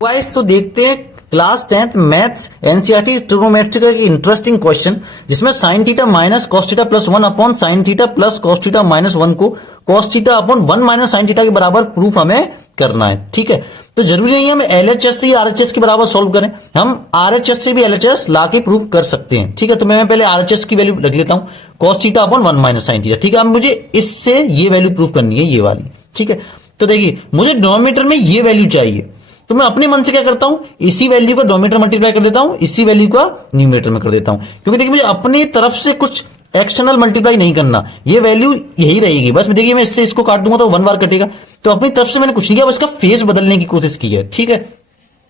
Guys तो देखते हैं class 10th maths NCERT trigonometry का एक इंटरेस्टिंग क्वेश्चन जिसमें sine theta minus cos theta plus 1 upon sine theta plus cos theta minus 1 को cos theta upon 1 minus sine theta के बराबर प्रूफ हमें करना है। ठीक है, तो जरूरी नहीं है हम एलएचएस से या आरएचएस के बराबर सॉल्व करें, हम आरएचएस से भी एलएचएस लाके प्रूफ कर सकते हैं। ठीक है, तो मैं पहले आरएचएस की वैल्यू रख लेता हूं, cos theta upon 1 minus sine theta. ठीक है, अब मुझे इससे ये वैल्यू प्रूफ करनी है, ये वाली। ठीक है, तो देखिए मुझे डिनोमिनेटर में ये वैल्यू चाहिए, तो मैं अपने मन से क्या करता हूं, इसी वैल्यू को डोमीटर मल्टीप्लाई कर देता हूं, इसी वैल्यू का न्यूमरेटर में कर देता हूं, क्योंकि देखिए मुझे अपनी तरफ से कुछ एक्सटर्नल मल्टीप्लाई नहीं करना, ये वैल्यू यही रहेगी बस। देखिए मैं इससे इसको काट दूंगा तो 1 बार कटेगा, तो अपनी तरफ से मैंने कुछ नहीं किया, बस इसका फेस बदलने की कोशिश की है। ठीक है,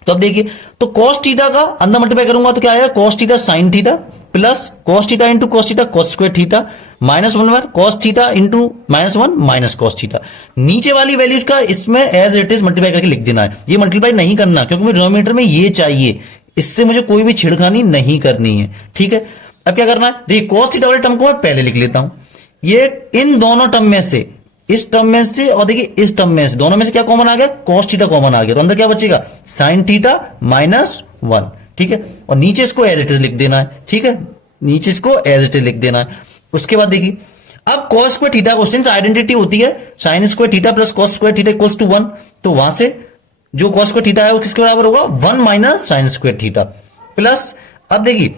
तो अब देखिए तो कॉस थीटा का अंदर मल्टीप्लाई करूंगा तो क्या आएगा, cos theta sine theta plus cos theta into cos theta cos square theta minus 1 बार cos theta into minus 1 minus cos theta. नीचे वाली वैल्यूज का इसमें एज इट इज मल्टीप्लाई करके लिख देना है, ये मल्टीप्लाई नहीं करना क्योंकि मुझे डिनोमिनेटर में ये चाहिए, इससे मुझे कोई भी छिड़खानी नहीं करनी है। ठीक है, अब क्या करना है, देखिए कॉस थीटा वाले टर्म को मैं पहले लिख लेता हूं, ये इन दोनों टर्म में से, इस टर्म में से और देखिए इस टर्म में से, दोनों में से क्या कॉमन आ गया, कॉस थीटा कॉमन आ गया, तो अंदर क्या बचेगा, साइन थीटा माइनस 1। ठीक है, और नीचे इसको एज इट इज लिख देना है। ठीक है, नीचे इसको एज इट इज लिख देना है। उसके बाद देखिए अब कॉस स्क्वायर थीटा को सिंस आइडेंटिटी होती है sine square theta plus cos square theta equals to 1, तो वहां से जो कॉस स्क्वायर थीटा है वो किसके बराबर होगा, 1 minus sign square theta plus, अब देखिए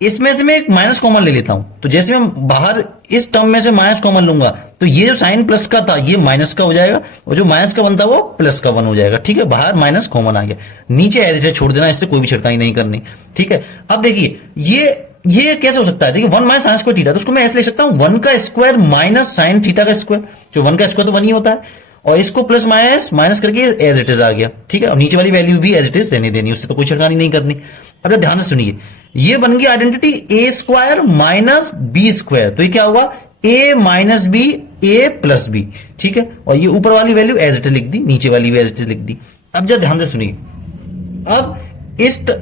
इसमें से मैं एक माइनस कॉमन ले लेता हूं, तो जैसे मैं बाहर इस टर्म में से माइनस कॉमन लूंगा तो ये जो साइन प्लस का था ये माइनस का हो जाएगा और जो माइनस का बनता वो प्लस का 1 हो जाएगा। ठीक है, बाहर माइनस कॉमन आ गया, नीचे एज इट इज छोड़ देना, इससे कोई भी छिड़काई नहीं करनी। ठीक है, अब देखिए ये कैसे हो सकता है, देखिए 1 माइनस साइन स्क्वायर थीटा, तो उसको मैं ऐसे लिख सकता हूं 1 का स्क्वायर माइनस साइन थीटा का स्क्वायर, जो 1 का स्क्वायर तो 1 ही होता है, और इसको प्लस माइनस माइनस करके एज इट इज आ गया। ठीक है, अब नीचे वाली वैल्यू भी एज इट इज रहने देनी, उससे तो कोई छिड़कानी नहीं करनी। अब ध्यान से सुनिए, ये बन गई आइडेंटिटी ए स्क्वायर माइनस बी स्क्वायर, तो ये क्या होगा, ए माइनस बी ए प्लस बी। ठीक है, और ये ऊपर वाली वैल्यू एज इट इज लिख दी, नीचे वाली भी एज इट इज लिख दी। अब जब ध्यान से सुनिए, अब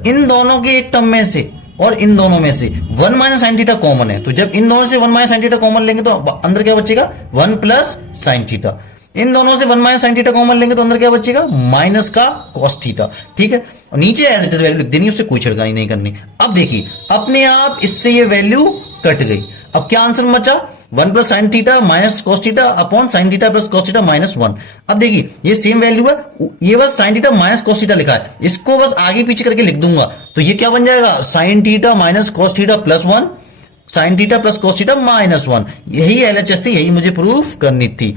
इन दोनों के एक टर्म में से और इन दोनों में से 1 माइनस साइन थीटा कॉमन है, तो जब इन दोनों से 1 माइनस साइन थीटा कॉमन लेंगे तो अंदर क्या बचेगा, 1 प्लस साइन थीटा। इन दोनों से 1 माइनस साइन थीटा कॉमन लेंगे तो अंदर क्या बचेगा, माइनस का कॉस थीटा। ठीक है, और नीचे एज इट इज वैल्यू लिख देनी, उससे कोई छिड़कानी नहीं करनी। अब देखिए अपने आप इससे ये वैल्यू कट गई, अब क्या आंसर बचा, 1 plus sine theta minus cos theta upon sine theta plus cos theta minus 1। अब देखिए ये सेम वैल्यू है, ये बस sine theta minus cos theta लिखा है, इसको बस आगे पीछे करके लिख दूंगा, तो ये क्या बन जाएगा, sine theta minus cos theta plus 1 sign theta plus cos theta minus 1। यही एलएचएस थी, यही मुझे प्रूफ करनी थी।